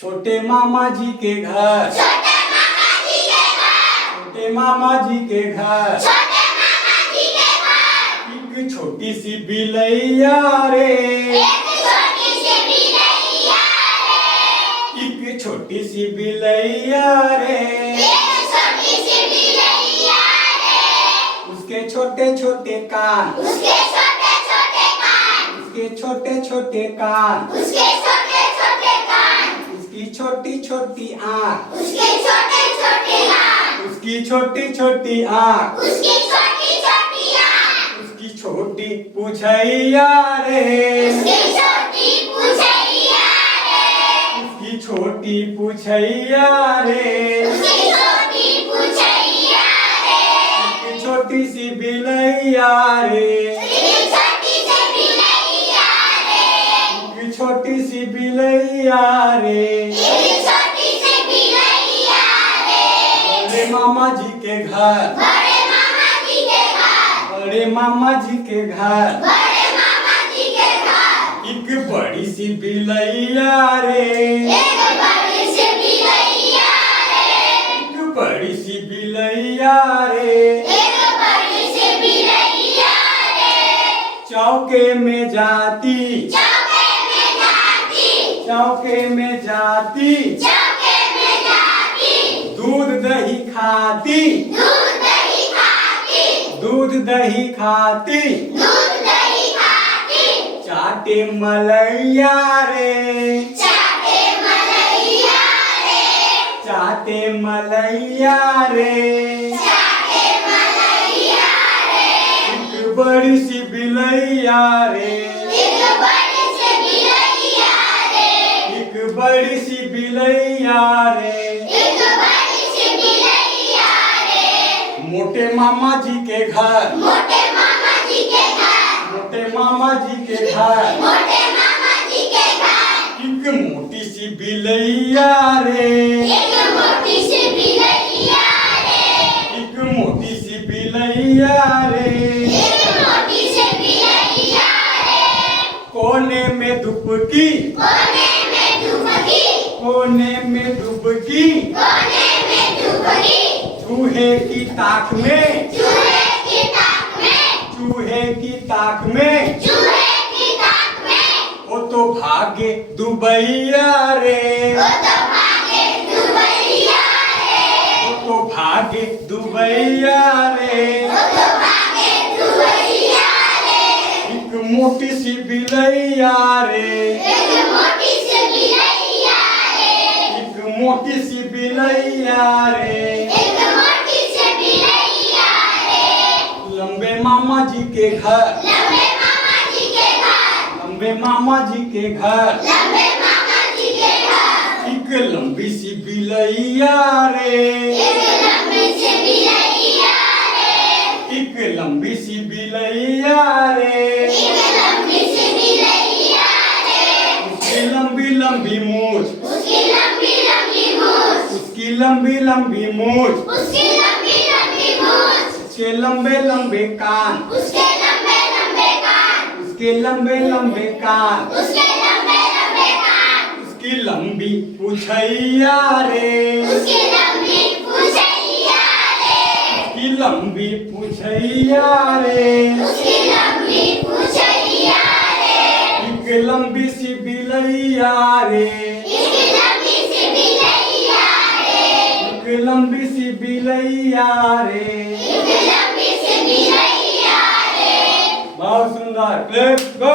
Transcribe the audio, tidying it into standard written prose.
छोटे मामा जी के घर, छोटे मामा जी के घर, छोटे मामा जी के घर, छोटे मामा जी के घर। एक छोटी सी बिलैया रे, एक छोटी सी बिलैया रे, एक छोटी सी बिलैया रे, एक छोटी सी बिलैया रे। उसके छोटे छोटे कान, उसके छोटे छोटे कान, उसके छोटे छोटे कान, उसके छोटे छोटे कान, उसकी छोटी छोटी आँख, उसके छोटे छोटे आँख, उसकी छोटी छोटी आँख, उसकी छोटी छोटी आँख, उसकी छोटी पूछैया रे, उसकी छोटी पूछैया रे, उसकी छोटी पूछैया रे, उसकी छोटी पूछैया रे। एक छोटी सी बिलैया रे, एक छोटी सी बिलैया रे, एक छोटी सी बिलैया रे, एक छोटी सी बिलैया रे। बड़े मामा जी के घर, बड़े मामा जी के घर, बड़े मामा जी के घर, बड़े मामा जी के घर। एक बड़ी सी बिलैया रे, एक बड़ी सी बिलैया रे, एक बड़ी सी बिलैया रे, एक बड़ी सी बिलैया रे। चौके में जाती, चौके में जाती, चौके में जाती, चौके में जाती, दूध दही खाती, दूध दही खाती, दूध दही खाती, दूध दही खाती। चाटे मलैया रे, चाटे मलैया रे, चाटे मलैया रे, चाटे मलैया रे। एक बड़ी सी बिलैया रे, एक बड़ी सी बिलैया रे, एक बड़ी सी बिलैया रे, एक बड़ी सी बिलैया रे। मोटे मामा जी के घर, मोटे मामा जी के घर, मोटे मामा जी के घर, मोटे मामा जी के घर। एक मोटी सी बिलैया रे, एक मोटी सी बिलैया रे, एक मोटी सी बिलैया रे, एक मोटी सी बिलैया रे। कोने में दुबकी, कोने में डुबकी, कोने में डुबकी, कोने में डुबकी। चूहे की ताक में, चूहे की ताक में, चूहे की ताक में, चूहे की ताक में। वो तो भागे दुबैया रे, वो तो भागे दुबैया रे, वो तो भागे दुबैया रे, वो तो भागे दुबैया रे। एक मोटी सी बिलैया रे, एक मोटी सी बिलैया रे, एक मोटी सी बिलैया रे, एक मोटी सी बिलैया रे। लंबे मामा जी के घर, लंबे मामा जी के घर, लंबे मामा जी के घर, लंबे मामा जी के घर। एक लंबी सी बिलैया रे, एक लंबी सी बिलैया रे, एक लंबी सी बिलैया रे, एक लंबी सी बिलैया रे। उसकी लंबी लंबी मूछ, उसकी लंबी लंबी मूछ, उसकी लंबी लंबी मूछ, उसकी लंबी लंबी मूछ। उसके लंबे लंबे कान, उसके लंबे लंबे कान, उसके लंबे लंबे कान, उसके लंबे लंबे कान। उसकी लंबी पूछैया रे, उसकी लंबी पूछैया रे, उसकी लंबी पूछैया रे, उसकी लंबी पूछैया रे। एक लंबी सी बिलैया रे, इसकी लंबी सी बिलैया रे, एक लंबी सी बिलैया रे। एक लंबी सी बिलैया रे। बहुत सुंदर, लेट्स गो।